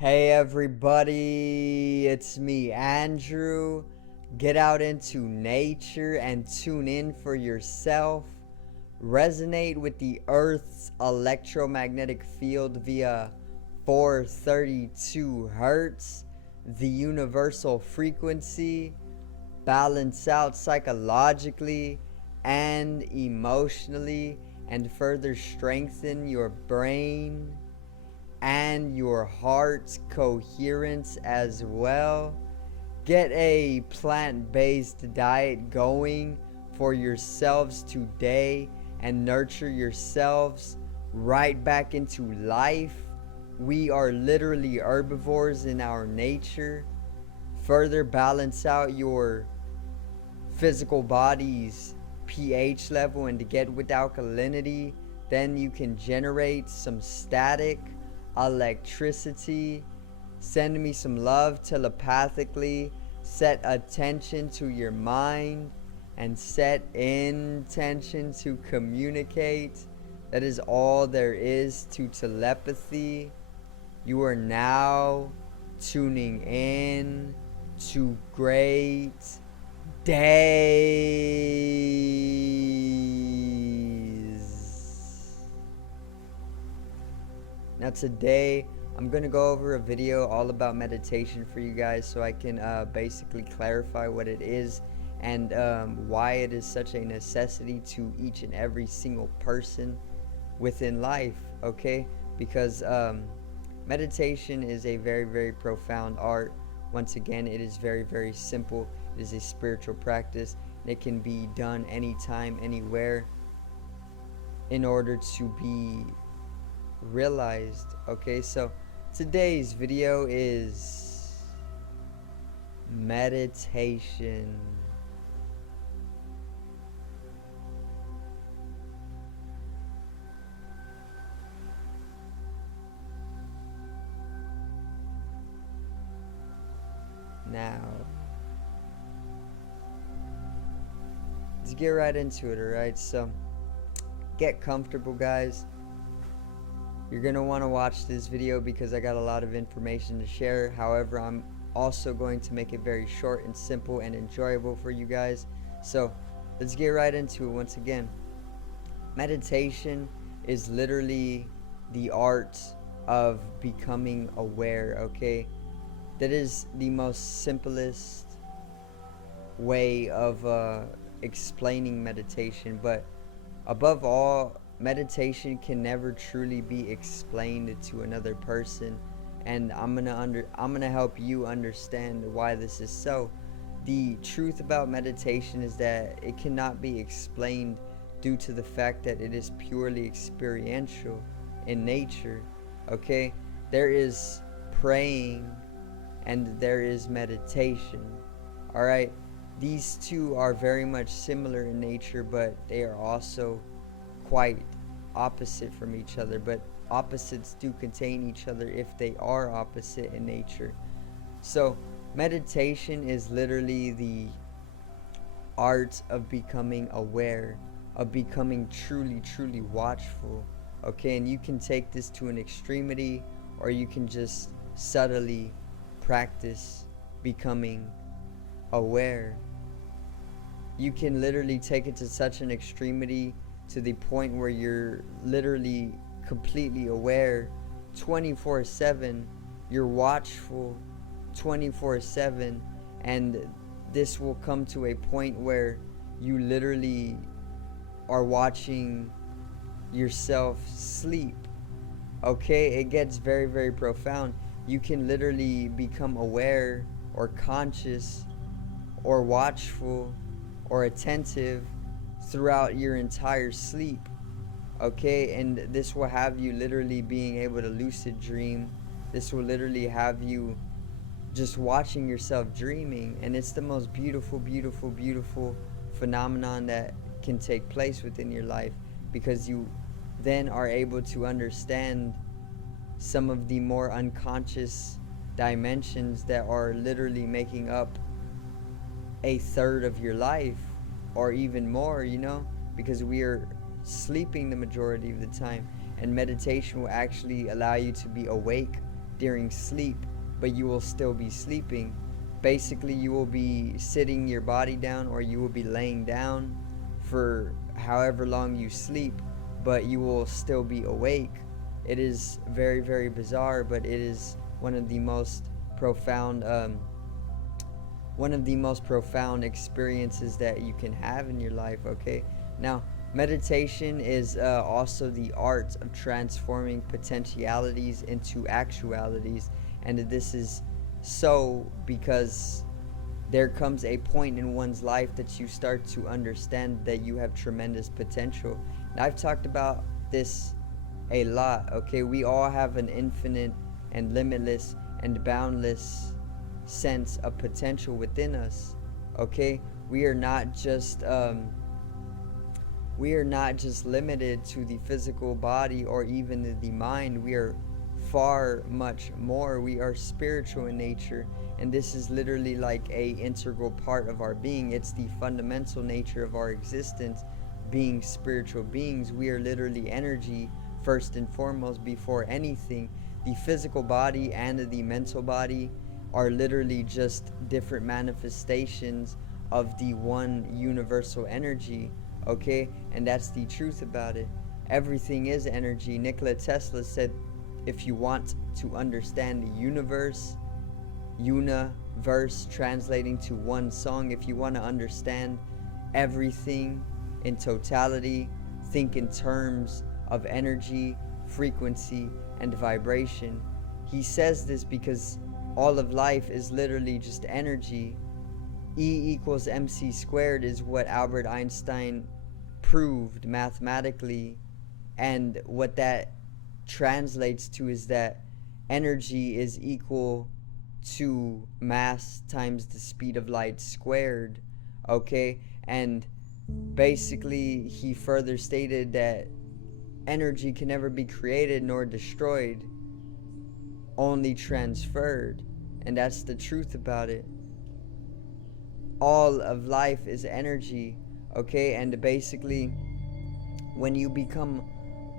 Hey everybody, it's me, Andrew. Get out into nature and tune in for yourself. Resonate with the Earth's electromagnetic field via 432 hertz, the universal frequency. Balance out psychologically and emotionally, and further strengthen your brain and your heart's coherence as well. Get a plant based diet going for yourselves today and nurture yourselves right back into life. We are literally herbivores in our nature. Further balance out your physical body's pH level and to get with alkalinity. Then you can generate some static electricity. Send me some love telepathically. Set attention to your mind and set intention to communicate. That is all there is to telepathy. You are now tuning in to great days. Now today I'm going to go over a video all about meditation for you guys so I can basically clarify what it is and why it is such a necessity to each and every single person within life, okay? Because meditation is a very, very profound art. Once again, it is very, very simple. It is a spiritual practice. It can be done anytime, anywhere in order to be realized. Okay, so today's video is meditation. Now, let's get right into it, alright? So, get comfortable, guys. You're going to want to watch this video because I got a lot of information to share. However, I'm also going to make it very short and simple and enjoyable for you guys. So, let's get right into it once again. Meditation is literally the art of becoming aware, okay? That is the most simplest way of explaining meditation, but above all, meditation can never truly be explained to another person, and I'm gonna help you understand why this is so. The truth about meditation is that it cannot be explained due to the fact that it is purely experiential in nature, okay? There is praying and there is meditation, all right? These two are very much similar in nature, but they are also quite opposite from each other. But opposites do contain each other if they are opposite in nature. So meditation is literally the art of becoming aware, of becoming truly watchful, okay? And you can take this to an extremity, or you can just subtly practice becoming aware. You can literally take it to such an extremity to the point where you're literally completely aware 24/7. You're watchful 24/7, and this will come to a point where you literally are watching yourself sleep, okay? It gets very, very profound. You can literally become aware or conscious or watchful or attentive throughout your entire sleep, okay? And this will have you literally being able to lucid dream. This will literally have you just watching yourself dreaming, and it's the most beautiful phenomenon that can take place within your life, because you then are able to understand some of the more unconscious dimensions that are literally making up a third of your life, or even more, because we are sleeping the majority of the time, and meditation will actually allow you to be awake during sleep, but you will still be sleeping. Basically, you will be sitting your body down, or you will be laying down for however long you sleep, but you will still be awake. It is very, very bizarre, but it is one of the most profound experiences that you can have in your life. Okay, now meditation is also the art of transforming potentialities into actualities, and this is so because there comes a point in one's life that you start to understand that you have tremendous potential. And I've talked about this a lot. Okay, we all have an infinite and limitless and boundless sense of potential within us. Okay, we are not just limited to the physical body or even the mind. We are far much more. We are spiritual in nature, and this is literally like a integral part of our being. It's the fundamental nature of our existence, being spiritual beings. We are literally energy first and foremost before anything. The physical body and the mental body are literally just different manifestations of the one universal energy. Okay, and that's the truth about it. Everything is energy. Nikola Tesla said, if you want to understand the universe, universe translating to one song, if you want to understand everything in totality, think in terms of energy, frequency, and vibration. He says this because all of life is literally just energy. E equals mc squared is what Albert Einstein proved mathematically, and what that translates to is that energy is equal to mass times the speed of light squared. Okay, and basically he further stated that energy can never be created nor destroyed, only transferred. And that's the truth about it. All of life is energy. Okay, and basically when you become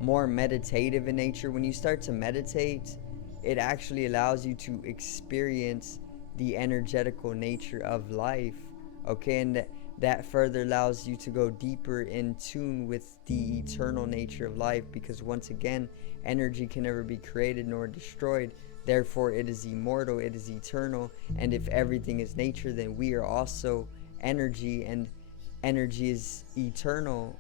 more meditative in nature, when you start to meditate, it actually allows you to experience the energetical nature of life. Okay, and that further allows you to go deeper in tune with the eternal nature of life, because once again, energy can never be created nor destroyed. Therefore, it is immortal, it is eternal, and if everything is nature, then we are also energy, and energy is eternal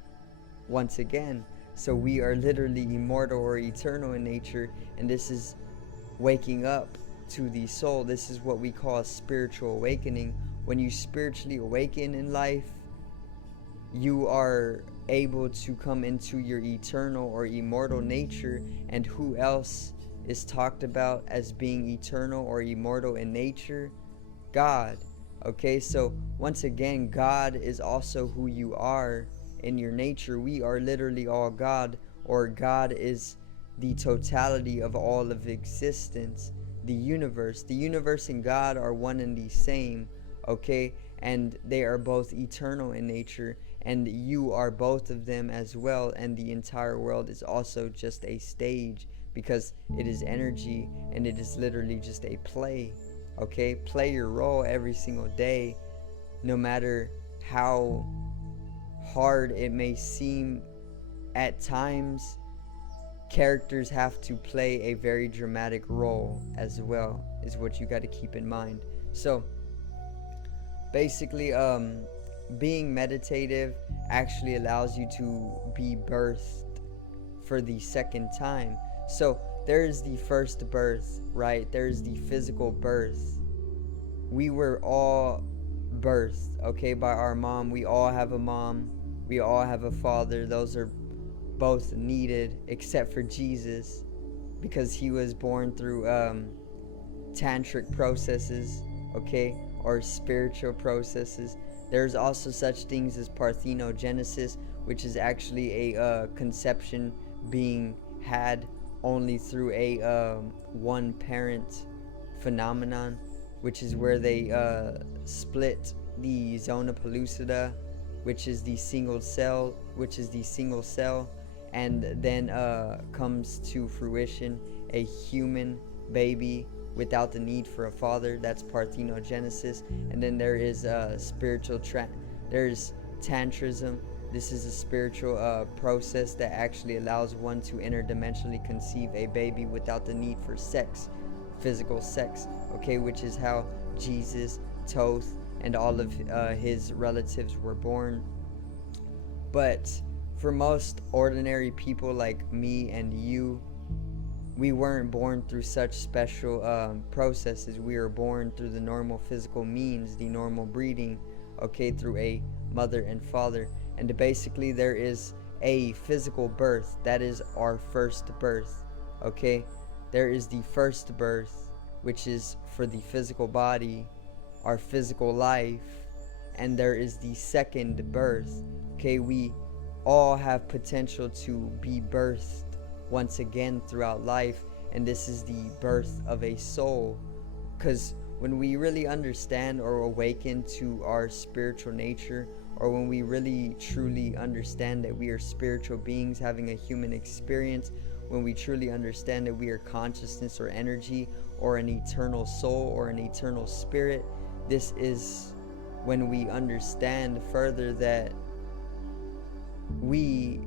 once again. So we are literally immortal or eternal in nature, and this is waking up to the soul. This is what we call spiritual awakening. When you spiritually awaken in life, you are able to come into your eternal or immortal nature. And who else is talked about as being eternal or immortal in nature? God. Okay, so once again, God is also who you are in your nature. We are literally all God, or God is the totality of all of existence. The universe and God are one and the same. Okay, and they are both eternal in nature, and you are both of them as well. And the entire world is also just a stage, because it is energy, and it is literally just a play. Okay, play your role every single day, no matter how hard it may seem at times. Characters have to play a very dramatic role as well, is what you got to keep in mind. So basically, being meditative actually allows you to be birthed for the second time. So there is the first birth, right? There's the physical birth. We were all birthed, okay, by our mom. We all have a mom, we all have a father. Those are both needed, except for Jesus, because he was born through tantric processes, okay, or spiritual processes. There's also such things as parthenogenesis, which is actually a conception being had only through a one parent phenomenon, which is where they split the zona pellucida, which is the single cell, and then comes to fruition a human baby without the need for a father. That's parthenogenesis. And then there is there's tantrism. This is a spiritual process that actually allows one to interdimensionally conceive a baby without the need for sex, physical sex, okay, which is how Jesus, Toth, and all of his relatives were born. But for most ordinary people like me and you, we weren't born through such special processes. We were born through the normal physical means, the normal breeding, okay, through a mother and father. And basically there is a physical birth. That is our first birth, okay? There is the first birth, which is for the physical body, our physical life, and there is the second birth, okay? We all have potential to be birthed once again throughout life, and this is the birth of a soul. Because when we really understand or awaken to our spiritual nature, or when we really truly understand that we are spiritual beings having a human experience, when we truly understand that we are consciousness or energy or an eternal soul or an eternal spirit, this is when we understand further that we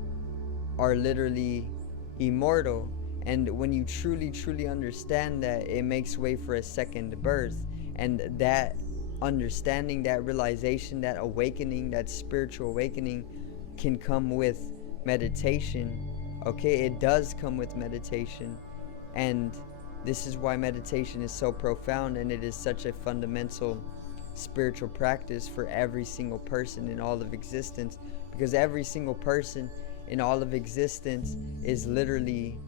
are literally immortal. And when you truly understand that, it makes way for a second birth. And that understanding, that realization, that awakening, that spiritual awakening can come with meditation, okay? It does come with meditation. And this is why meditation is so profound, and it is such a fundamental spiritual practice for every single person in all of existence, because every single person in all of existence is literally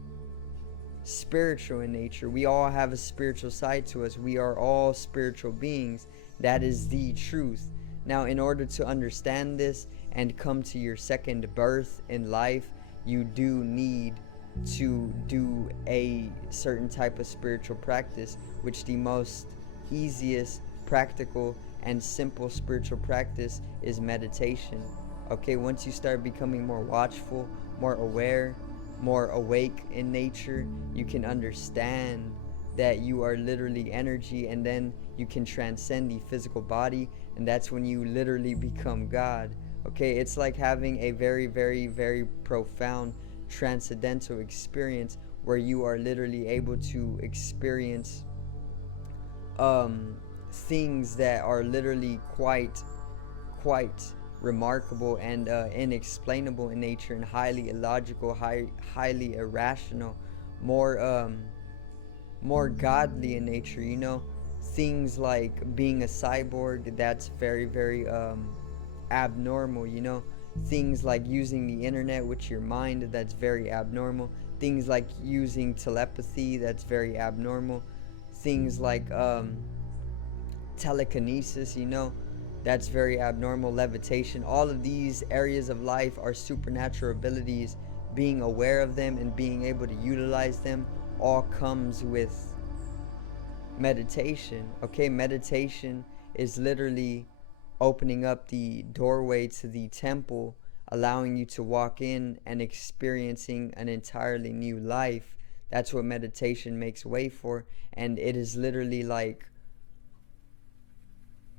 spiritual in nature. We all have a spiritual side to us. We are all spiritual beings. That is the truth. Now, in order to understand this and come to your second birth in life, you do need to do a certain type of spiritual practice, which the most easiest, practical, and simple spiritual practice is meditation. Okay, once you start becoming more watchful, more aware, more awake in nature, you can understand that you are literally energy, and then you can transcend the physical body, and that's when you literally become God. Okay, it's like having a very profound transcendental experience where you are literally able to experience things that are literally quite remarkable and inexplainable in nature, and highly illogical, highly irrational, more godly in nature, you know. Things like being a cyborg, that's very abnormal, you know. Things like using the internet with your mind, that's very abnormal. Things like using telepathy, that's very abnormal. Things like telekinesis, you know, that's very abnormal. Levitation, all of these areas of life are supernatural abilities. Being aware of them and being able to utilize them all comes with meditation. Okay, meditation is literally opening up the doorway to the temple, allowing you to walk in and experiencing an entirely new life. That's what meditation makes way for, and it is literally like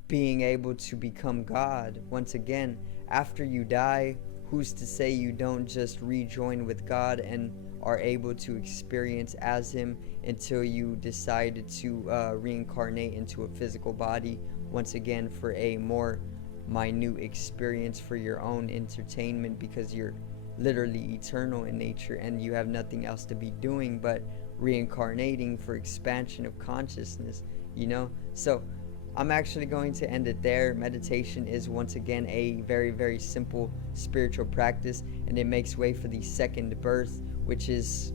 being able to become God. Once again, after you die, who's to say you don't just rejoin with God and are able to experience as Him until you decide to reincarnate into a physical body once again for a more minute experience for your own entertainment, because you're literally eternal in nature and you have nothing else to be doing but reincarnating for expansion of consciousness, you know? So I'm actually going to end it there. Meditation is once again a very simple spiritual practice, and it makes way for the second birth, which is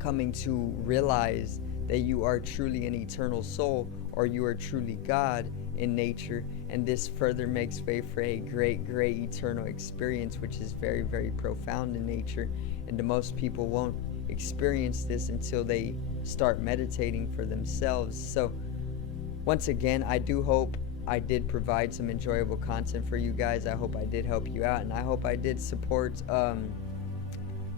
coming to realize that you are truly an eternal soul, or you are truly God in nature, and this further makes way for a great eternal experience, which is very profound in nature, and most people won't experience this until they start meditating for themselves. So once again, I do hope I did provide some enjoyable content for you guys. I hope I did help you out, and I hope I did support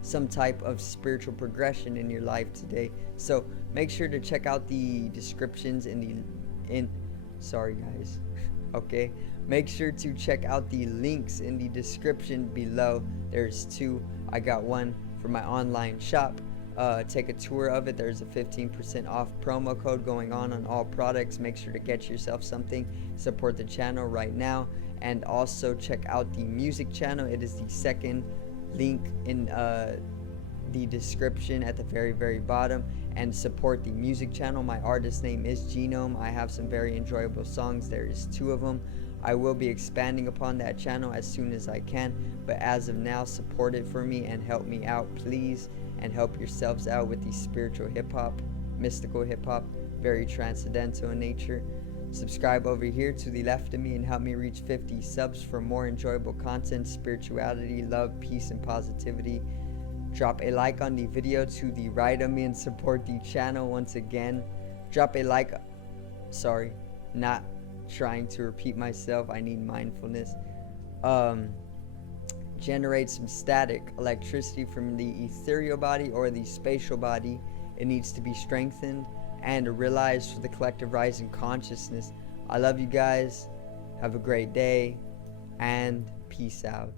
some type of spiritual progression in your life today. So make sure to check out the descriptions sorry guys. Okay, make sure to check out the links in the description below. There's two. I got one for my online shop. Take a tour of it. There's a 15% off promo code going on all products. Make sure to get yourself something. Support the channel right now. And also check out the music channel. It is the second link in the description at the very bottom. And support the music channel. My artist name is Genome. I have some very enjoyable songs. There is 2 of them. I will be expanding upon that channel as soon as I can, but as of now, support it for me and help me out, please, and help yourselves out with the spiritual hip-hop, mystical hip-hop, very transcendental in nature. Subscribe over here to the left of me and help me reach 50 subs for more enjoyable content, spirituality, love, peace, and positivity. Drop a like on the video to the right of me and support the channel once again. Drop a like, sorry, not trying to repeat myself, I need mindfulness. Generate some static electricity from the ethereal body or the spatial body. It needs to be strengthened and realized for the collective rising consciousness. I love you guys. Have a great day and peace out.